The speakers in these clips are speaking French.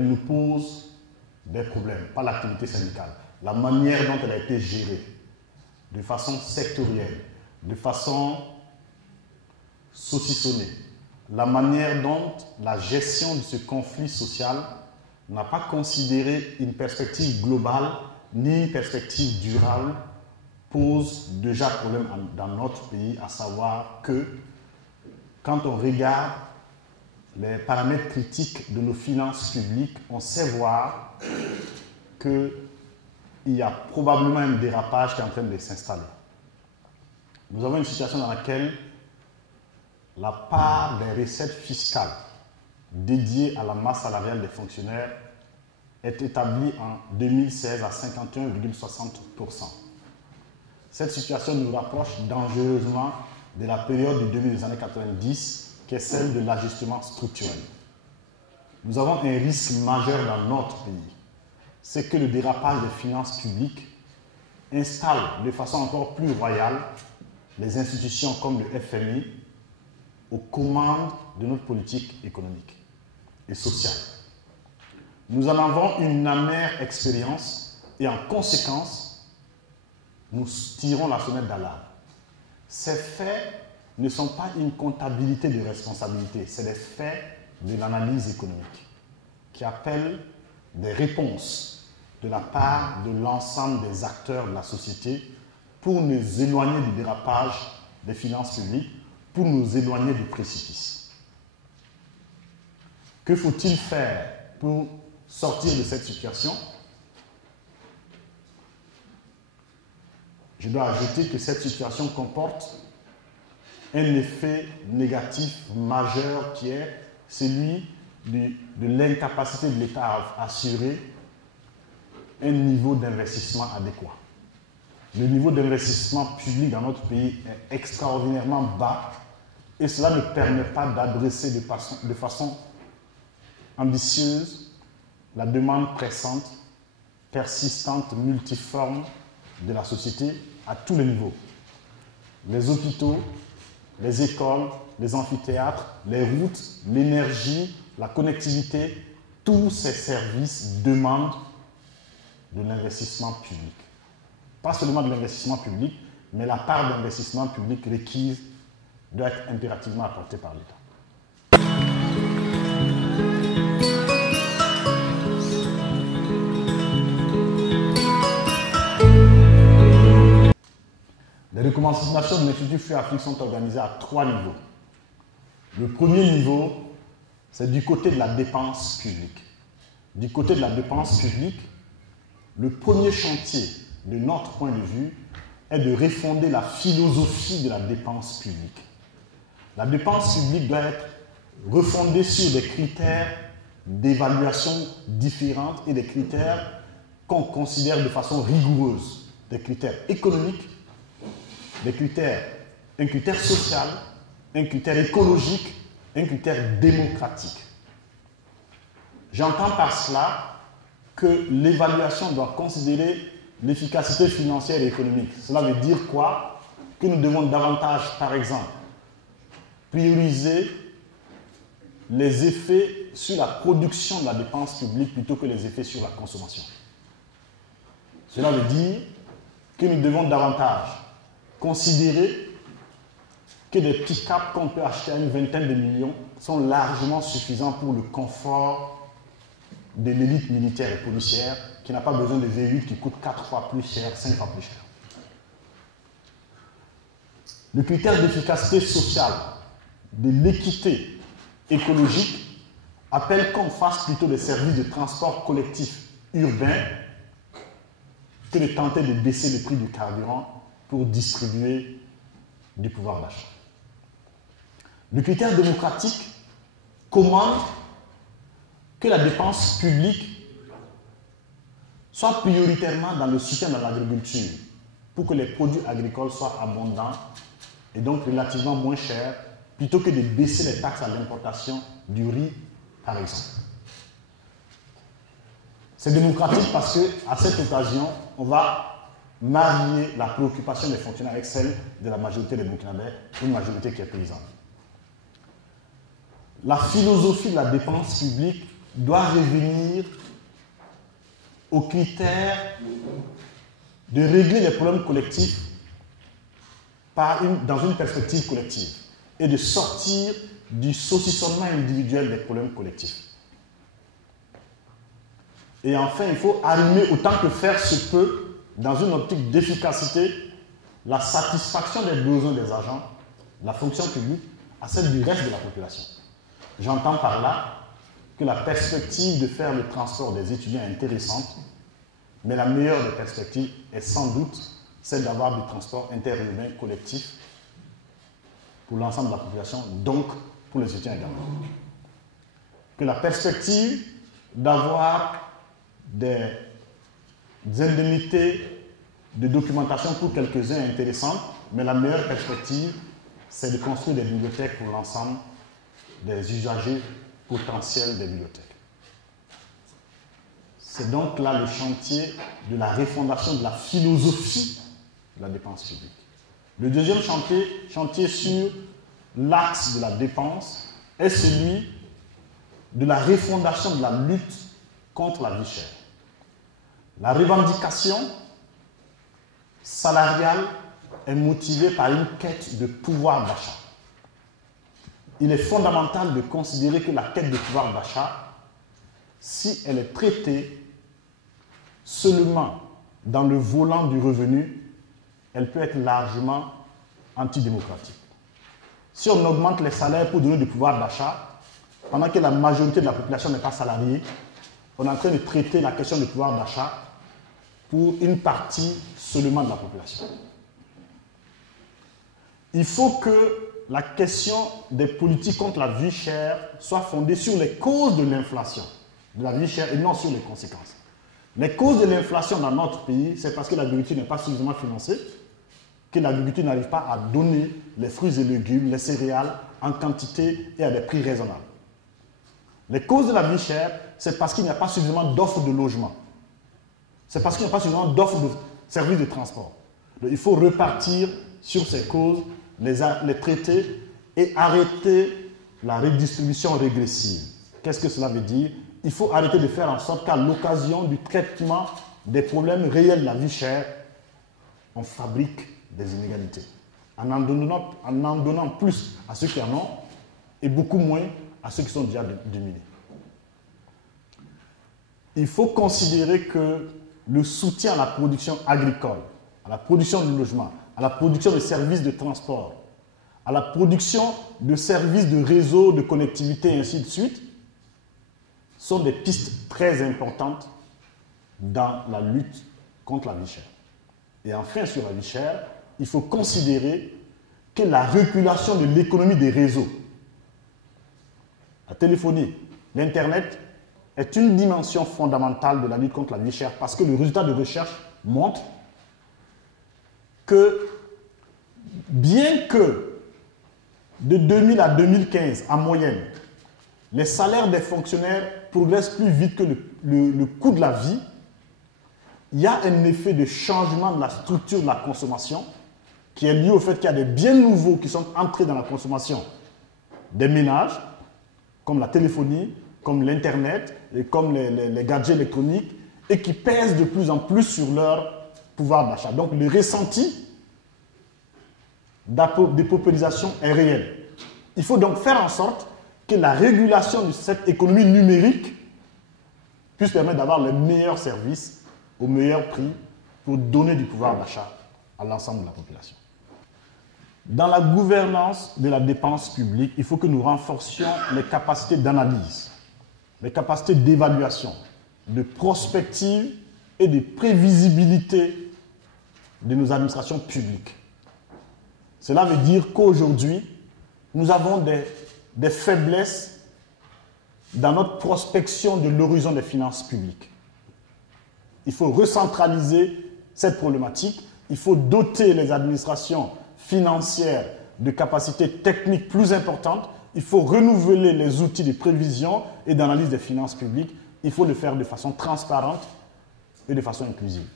elle nous pose des problèmes, pas l'activité syndicale. La manière dont elle a été gérée, de façon sectorielle, de façon saucissonnée, la manière dont la gestion de ce conflit social n'a pas considéré une perspective globale ni une perspective durable pose déjà problème dans notre pays, à savoir que quand on regarde les paramètres critiques de nos finances publiques, on sait voir qu'il y a probablement un dérapage qui est en train de s'installer. Nous avons une situation dans laquelle la part des recettes fiscales dédiées à la masse salariale des fonctionnaires est établie en 2016 à 51,60%. Cette situation nous rapproche dangereusement de la période du début des années 90, qui est celle de l'ajustement structurel. Nous avons un risque majeur dans notre pays, c'est que le dérapage des finances publiques installe de façon encore plus royale les institutions comme le FMI aux commandes de notre politique économique et sociale. Nous en avons une amère expérience et en conséquence, nous tirons la sonnette d'alarme. Ces faits ne sont pas une comptabilité de responsabilité, c'est des faits de l'analyse économique qui appellent des réponses de la part de l'ensemble des acteurs de la société pour nous éloigner du dérapage des finances publiques, pour nous éloigner du précipice. Que faut-il faire pour sortir de cette situation? Je dois ajouter que cette situation comporte un effet négatif majeur qui est celui de l'incapacité de l'État à assurer un niveau d'investissement adéquat. Le niveau d'investissement public dans notre pays est extraordinairement bas et cela ne permet pas d'adresser de façon ambitieuse la demande pressante, persistante, multiforme de la société à tous les niveaux. Les hôpitaux, les écoles, les amphithéâtres, les routes, l'énergie, la connectivité, tous ces services demandent de l'investissement public. Pas seulement de l'investissement public, mais la part d'investissement public requise doit être impérativement apportée par l'État. Les recommandations de l'Institut Free Afrique sont organisées à 3 niveaux. Le premier niveau, c'est du côté de la dépense publique. Du côté de la dépense publique, le premier chantier, de notre point de vue, est de refonder la philosophie de la dépense publique. La dépense publique doit être refondée sur des critères d'évaluation différentes et des critères qu'on considère de façon rigoureuse, des critères économiques, un critère social, un critère écologique, un critère démocratique. J'entends par cela que l'évaluation doit considérer l'efficacité financière et économique. Cela veut dire quoi? Que nous devons davantage, par exemple, prioriser les effets sur la production de la dépense publique plutôt que les effets sur la consommation. Cela veut dire que nous devons davantage considérer que des pick-up qu'on peut acheter à une vingtaine de millions sont largement suffisants pour le confort de l'élite militaire et policière qui n'a pas besoin de véhicules qui coûtent 4 fois plus cher, 5 fois plus cher. Le critère d'efficacité sociale, de l'équité écologique appelle qu'on fasse plutôt des services de transport collectif urbain que de tenter de baisser le prix du carburant pour distribuer du pouvoir d'achat. Le critère démocratique commande que la dépense publique soit prioritairement dans le soutien de l'agriculture pour que les produits agricoles soient abondants et donc relativement moins chers, plutôt que de baisser les taxes à l'importation du riz, par exemple. C'est démocratique parce qu'à cette occasion, on va marier la préoccupation des fonctionnaires avec celle de la majorité des Burkinabés, une majorité qui est paysanne. La philosophie de la dépense publique doit revenir au critère de régler les problèmes collectifs dans une perspective collective et de sortir du saucissonnement individuel des problèmes collectifs. Et enfin, il faut arrimer autant que faire se peut, dans une optique d'efficacité, la satisfaction des besoins des agents, la fonction publique, à celle du reste de la population. J'entends par là que la perspective de faire le transport des étudiants est intéressante, mais la meilleure des perspectives est sans doute celle d'avoir du transport interurbain collectif pour l'ensemble de la population, donc pour les étudiants également. Que la perspective d'avoir des indemnités de documentation pour quelques-uns est intéressante, mais la meilleure perspective, c'est de construire des bibliothèques pour l'ensemble des usagers potentiels des bibliothèques. C'est donc là le chantier de la refondation de la philosophie de la dépense publique. Le deuxième chantier sur l'axe de la dépense est celui de la refondation de la lutte contre la vie chère. La revendication salariale est motivée par une quête de pouvoir d'achat. Il est fondamental de considérer que la quête de pouvoir d'achat, si elle est traitée seulement dans le volant du revenu, elle peut être largement antidémocratique. Si on augmente les salaires pour donner du pouvoir d'achat, pendant que la majorité de la population n'est pas salariée, on est en train de traiter la question du pouvoir d'achat pour une partie seulement de la population. Il faut que la question des politiques contre la vie chère soit fondée sur les causes de l'inflation, de la vie chère, et non sur les conséquences. Les causes de l'inflation dans notre pays, c'est parce que l'agriculture n'est pas suffisamment financée, que l'agriculture n'arrive pas à donner les fruits et légumes, les céréales en quantité et à des prix raisonnables. Les causes de la vie chère, c'est parce qu'il n'y a pas suffisamment d'offres de logement. C'est parce qu'il n'y a pas suffisamment d'offres de services de transport. Donc, il faut repartir sur ces causes, les traiter et arrêter la redistribution régressive. Qu'est-ce que cela veut dire? Il faut arrêter de faire en sorte qu'à l'occasion du traitement des problèmes réels de la vie chère, on fabrique des inégalités. En en donnant plus à ceux qui en ont et beaucoup moins à ceux qui sont déjà démunis. Il faut considérer que le soutien à la production agricole, à la production de logement, à la production de services de transport, à la production de services de réseau, de connectivité, et ainsi de suite, sont des pistes très importantes dans la lutte contre la vie chère. Et enfin, sur la vie chère, il faut considérer que la régulation de l'économie des réseaux, la téléphonie, l'Internet, est une dimension fondamentale de la lutte contre la vie chère parce que le résultat de recherche montre que bien que de 2000 à 2015, en moyenne, les salaires des fonctionnaires progressent plus vite que le coût de la vie, il y a un effet de changement de la structure de la consommation qui est lié au fait qu'il y a des biens nouveaux qui sont entrés dans la consommation des ménages, comme la téléphonie, comme l'Internet, et comme les gadgets électroniques, et qui pèsent de plus en plus sur leur pouvoir d'achat. Donc le ressenti dépaupérisation est réel. Il faut donc faire en sorte que la régulation de cette économie numérique puisse permettre d'avoir les meilleurs services au meilleur prix pour donner du pouvoir d'achat à l'ensemble de la population. Dans la gouvernance de la dépense publique, il faut que nous renforcions les capacités d'analyse, les capacités d'évaluation, de prospective et de prévisibilité de nos administrations publiques. Cela veut dire qu'aujourd'hui, nous avons des faiblesses dans notre prospection de l'horizon des finances publiques. Il faut recentraliser cette problématique. Il faut doter les administrations financières de capacités techniques plus importantes. Il faut renouveler les outils de prévision et d'analyse des finances publiques. Il faut le faire de façon transparente et de façon inclusive.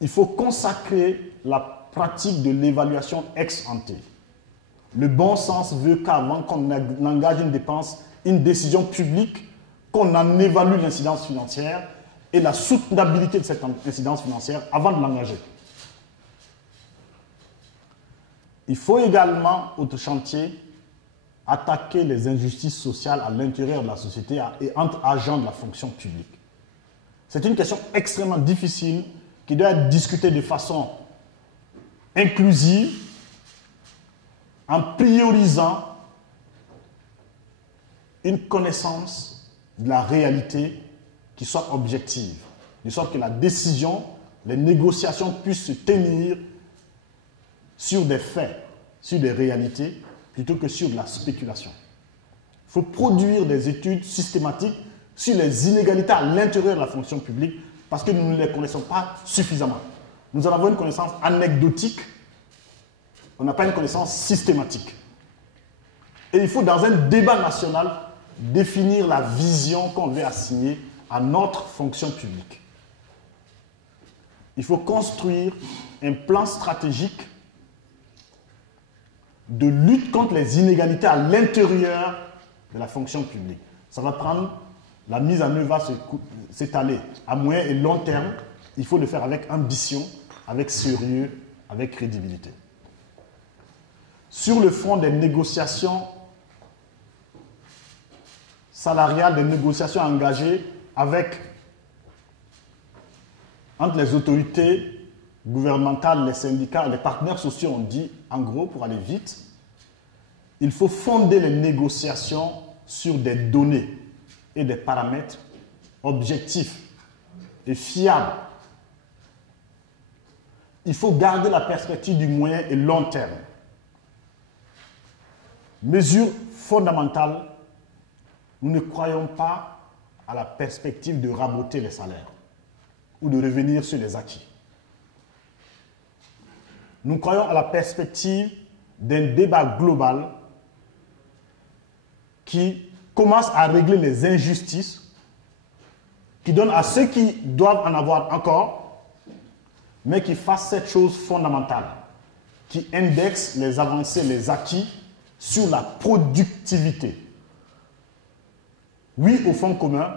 Il faut consacrer la pratique de l'évaluation ex ante. Le bon sens veut qu'avant qu'on engage une dépense, une décision publique, qu'on en évalue l'incidence financière et la soutenabilité de cette incidence financière avant de l'engager. Il faut également, autre chantier, attaquer les injustices sociales à l'intérieur de la société et entre agents de la fonction publique. C'est une question extrêmement difficile qui doit être discutée de façon inclusive en priorisant une connaissance de la réalité qui soit objective, de sorte que la décision, les négociations puissent se tenir sur des faits, sur des réalités, plutôt que sur de la spéculation. Il faut produire des études systématiques sur les inégalités à l'intérieur de la fonction publique parce que nous ne les connaissons pas suffisamment. Nous en avons une connaissance anecdotique, on n'a pas une connaissance systématique. Et il faut, dans un débat national, définir la vision qu'on veut assigner à notre fonction publique. Il faut construire un plan stratégique de lutte contre les inégalités à l'intérieur de la fonction publique. Ça va prendre, la mise en œuvre va s'étaler à moyen et long terme. Il faut le faire avec ambition, avec sérieux, avec crédibilité. Sur le front des négociations salariales, des négociations engagées entre les autorités gouvernementales, les syndicats, les partenaires sociaux, on dit, en gros, pour aller vite, il faut fonder les négociations sur des données et des paramètres objectifs et fiables. Il faut garder la perspective du moyen et long terme. Mesure fondamentale, nous ne croyons pas à la perspective de raboter les salaires ou de revenir sur les acquis. Nous croyons à la perspective d'un débat global qui commence à régler les injustices, qui donne à ceux qui doivent en avoir encore, mais qui fasse cette chose fondamentale, qui indexe les avancées, les acquis sur la productivité. Oui au fonds commun,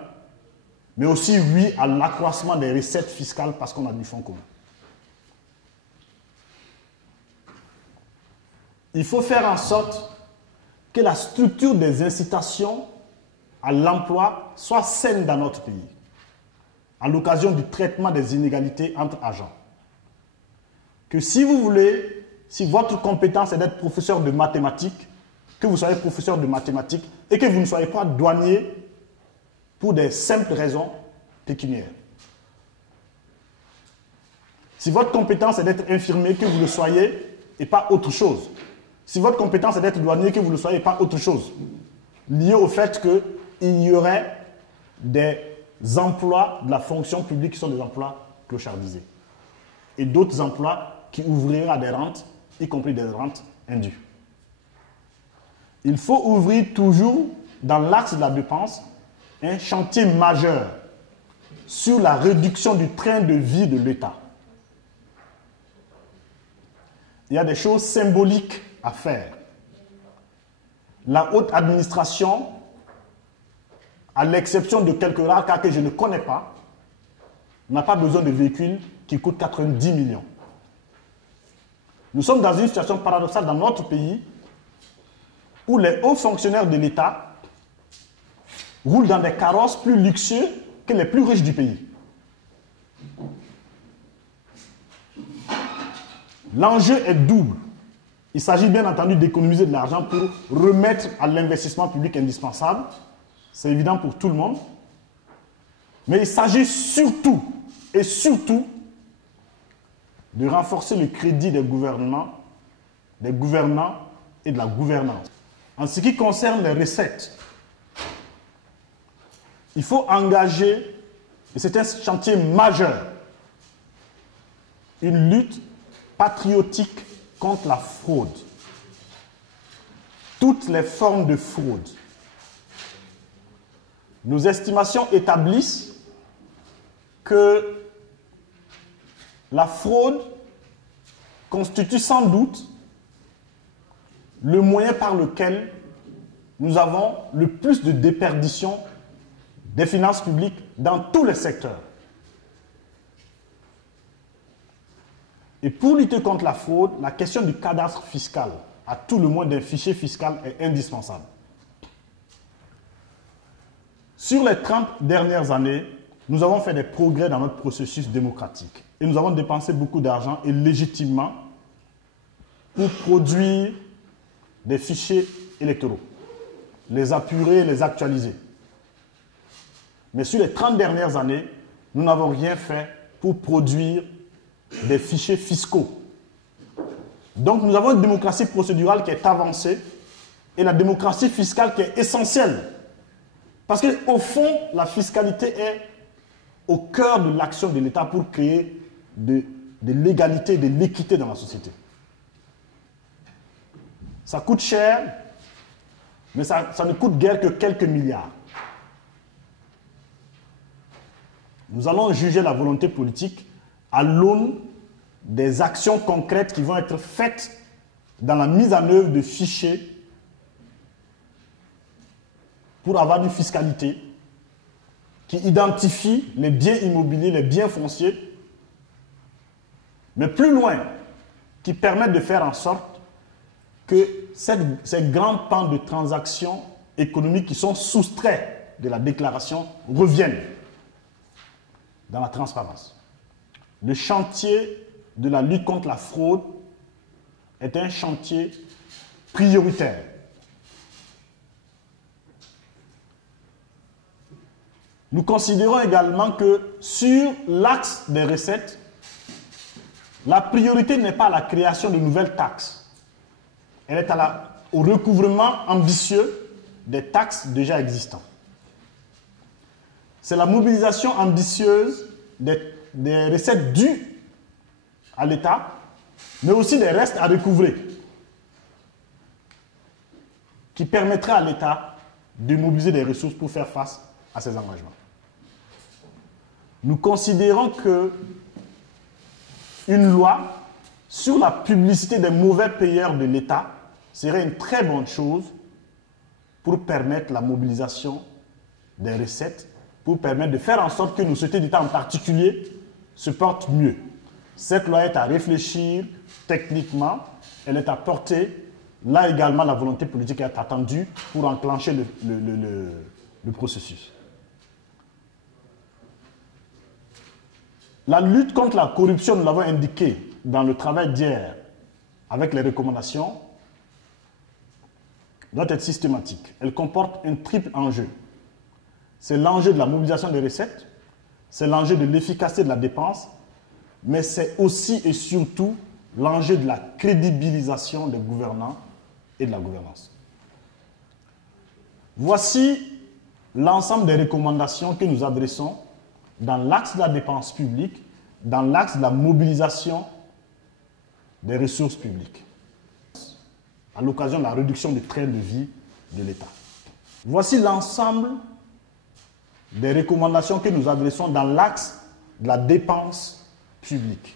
mais aussi oui à l'accroissement des recettes fiscales parce qu'on a du fonds commun. Il faut faire en sorte que la structure des incitations à l'emploi soit saine dans notre pays, à l'occasion du traitement des inégalités entre agents. Que si vous voulez, si votre compétence est d'être professeur de mathématiques, que vous soyez professeur de mathématiques et que vous ne soyez pas douanier pour des simples raisons pécuniaires. Si votre compétence est d'être infirmier, que vous le soyez et pas autre chose. Si votre compétence est d'être douanier, que vous ne le soyez pas autre chose, lié au fait qu'il y aurait des emplois de la fonction publique qui sont des emplois clochardisés et d'autres emplois qui ouvriraient à des rentes, y compris des rentes indues. Il faut ouvrir toujours, dans l'axe de la dépense, un chantier majeur sur la réduction du train de vie de l'État. Il y a des choses symboliques à faire. La haute administration, à l'exception de quelques rares cas que je ne connais pas, n'a pas besoin de véhicules qui coûtent 90 millions. Nous sommes dans une situation paradoxale dans notre pays où les hauts fonctionnaires de l'État roulent dans des carrosses plus luxueux que les plus riches du pays. L'enjeu est double. Il s'agit bien entendu d'économiser de l'argent pour remettre à l'investissement public indispensable. C'est évident pour tout le monde. Mais il s'agit surtout, et surtout, de renforcer le crédit des gouvernements, des gouvernants et de la gouvernance. En ce qui concerne les recettes, il faut engager, et c'est un chantier majeur, une lutte patriotique contre la fraude. Toutes les formes de fraude. Nos estimations établissent que la fraude constitue sans doute le moyen par lequel nous avons le plus de déperdition des finances publiques dans tous les secteurs. Et pour lutter contre la fraude, la question du cadastre fiscal, à tout le moins d'un fichier fiscal, est indispensable. Sur les 30 dernières années, nous avons fait des progrès dans notre processus démocratique. Et nous avons dépensé beaucoup d'argent, et légitimement, pour produire des fichiers électoraux, les apurer, les actualiser. Mais sur les 30 dernières années, nous n'avons rien fait pour produire des fichiers fiscaux. Donc nous avons une démocratie procédurale qui est avancée et la démocratie fiscale qui est essentielle. Parce qu'au fond, la fiscalité est au cœur de l'action de l'État pour créer de l'égalité, de l'équité dans la société. Ça coûte cher, mais ça ne coûte guère que quelques milliards. Nous allons juger la volonté politique à l'aune des actions concrètes qui vont être faites dans la mise en œuvre de fichiers pour avoir une fiscalité qui identifie les biens immobiliers, les biens fonciers, mais plus loin, qui permettent de faire en sorte que ces grands pans de transactions économiques qui sont soustraits de la déclaration reviennent dans la transparence. Le chantier de la lutte contre la fraude est un chantier prioritaire. Nous considérons également que sur l'axe des recettes, la priorité n'est pas la création de nouvelles taxes. Elle est au recouvrement ambitieux des taxes déjà existantes. C'est la mobilisation ambitieuse des recettes dues à l'État, mais aussi des restes à recouvrer, qui permettra à l'État de mobiliser des ressources pour faire face à ces engagements. Nous considérons qu'une loi sur la publicité des mauvais payeurs de l'État serait une très bonne chose pour permettre la mobilisation des recettes, pour permettre de faire en sorte que nos sociétés d'État en particulier se portent mieux. Cette loi est à réfléchir techniquement, elle est à porter. Là également, la volonté politique est attendue pour enclencher le processus. La lutte contre la corruption, nous l'avons indiqué dans le travail d'hier avec les recommandations, doit être systématique. Elle comporte un triple enjeu. C'est l'enjeu de la mobilisation des recettes, c'est l'enjeu de l'efficacité de la dépense, mais c'est aussi et surtout l'enjeu de la crédibilisation des gouvernants et de la gouvernance. Voici l'ensemble des recommandations que nous adressons dans l'axe de la dépense publique, dans l'axe de la mobilisation des ressources publiques, à l'occasion de la réduction du train de vie de l'État. Voici l'ensemble des recommandations que nous adressons dans l'axe de la dépense publique.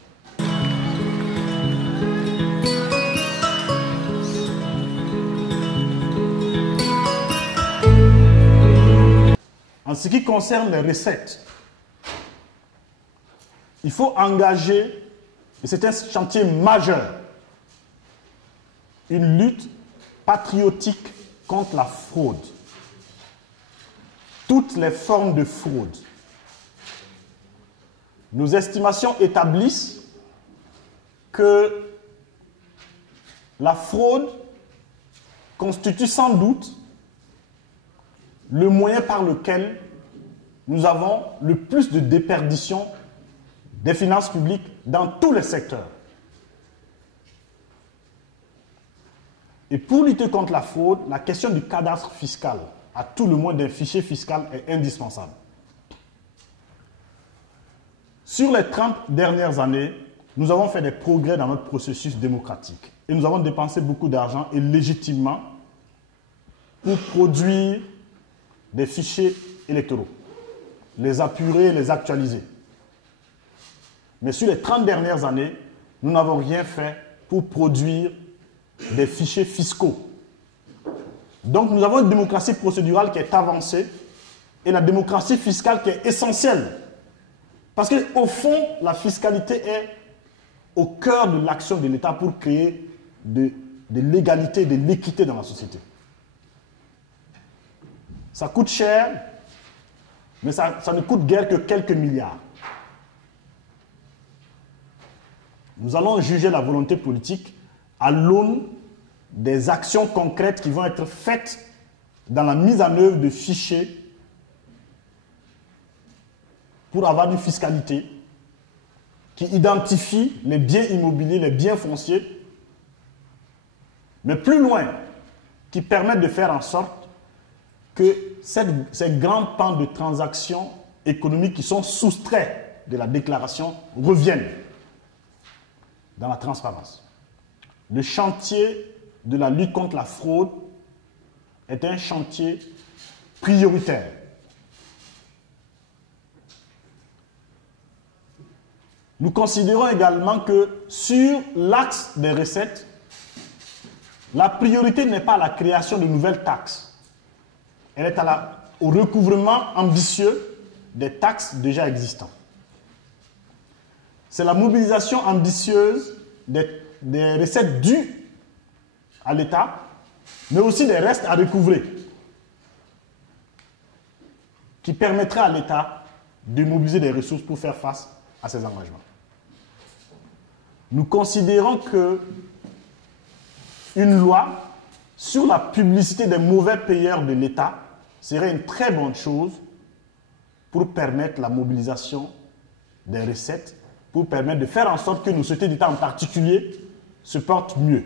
En ce qui concerne les recettes, il faut engager, et c'est un chantier majeur, une lutte patriotique contre la fraude. Toutes les formes de fraude. Nos estimations établissent que la fraude constitue sans doute le moyen par lequel nous avons le plus de déperdition des finances publiques dans tous les secteurs. Et pour lutter contre la fraude, la question du cadastre fiscal, à tout le moins d'un fichier fiscal, est indispensable. Sur les 30 dernières années, nous avons fait des progrès dans notre processus démocratique. Et nous avons dépensé beaucoup d'argent, et légitimement, pour produire des fichiers électoraux, les apurer, les actualiser. Mais sur les 30 dernières années, nous n'avons rien fait pour produire des fichiers fiscaux. Donc nous avons une démocratie procédurale qui est avancée et la démocratie fiscale qui est essentielle. Parce qu'au fond, la fiscalité est au cœur de l'action de l'État pour créer de l'égalité, de l'équité dans la société. Ça coûte cher, mais ça ne coûte guère que quelques milliards. Nous allons juger la volonté politique à l'aune des actions concrètes qui vont être faites dans la mise en œuvre de fichiers pour avoir une fiscalité qui identifie les biens immobiliers, les biens fonciers, mais plus loin, qui permettent de faire en sorte que ces grands pans de transactions économiques qui sont soustraits de la déclaration reviennent dans la transparence. Le chantier de la lutte contre la fraude est un chantier prioritaire. Nous considérons également que sur l'axe des recettes, la priorité n'est pas la création de nouvelles taxes. Elle est au recouvrement ambitieux des taxes déjà existantes. C'est la mobilisation ambitieuse des recettes dues à l'État, mais aussi des restes à recouvrer, qui permettra à l'État de mobiliser des ressources pour faire face à ces engagements. Nous considérons que une loi sur la publicité des mauvais payeurs de l'État serait une très bonne chose pour permettre la mobilisation des recettes, pour permettre de faire en sorte que nos sociétés d'État en particulier se portent mieux.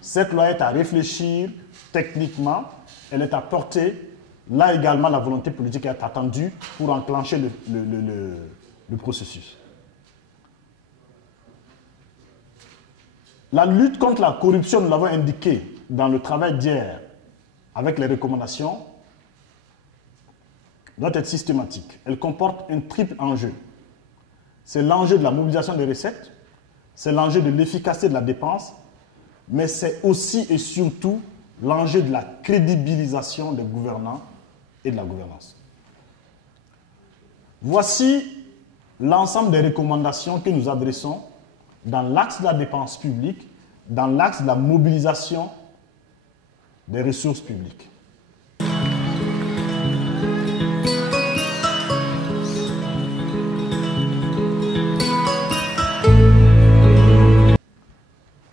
Cette loi est à réfléchir techniquement, elle est à porter. Là également, la volonté politique est attendue pour enclencher le processus. La lutte contre la corruption, nous l'avons indiqué dans le travail d'hier avec les recommandations, doit être systématique. Elle comporte un triple enjeu. C'est l'enjeu de la mobilisation des recettes, c'est l'enjeu de l'efficacité de la dépense, mais c'est aussi et surtout l'enjeu de la crédibilisation des gouvernants et de la gouvernance. Voici l'ensemble des recommandations que nous adressons dans l'axe de la dépense publique, dans l'axe de la mobilisation des ressources publiques.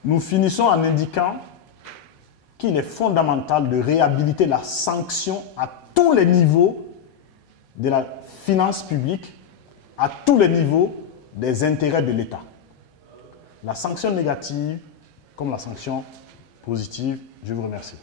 Nous finissons en indiquant qu'il est fondamental de réhabiliter la sanction à tous les niveaux de la finance publique, à tous les niveaux des intérêts de l'État. La sanction négative comme la sanction positive. Je vous remercie.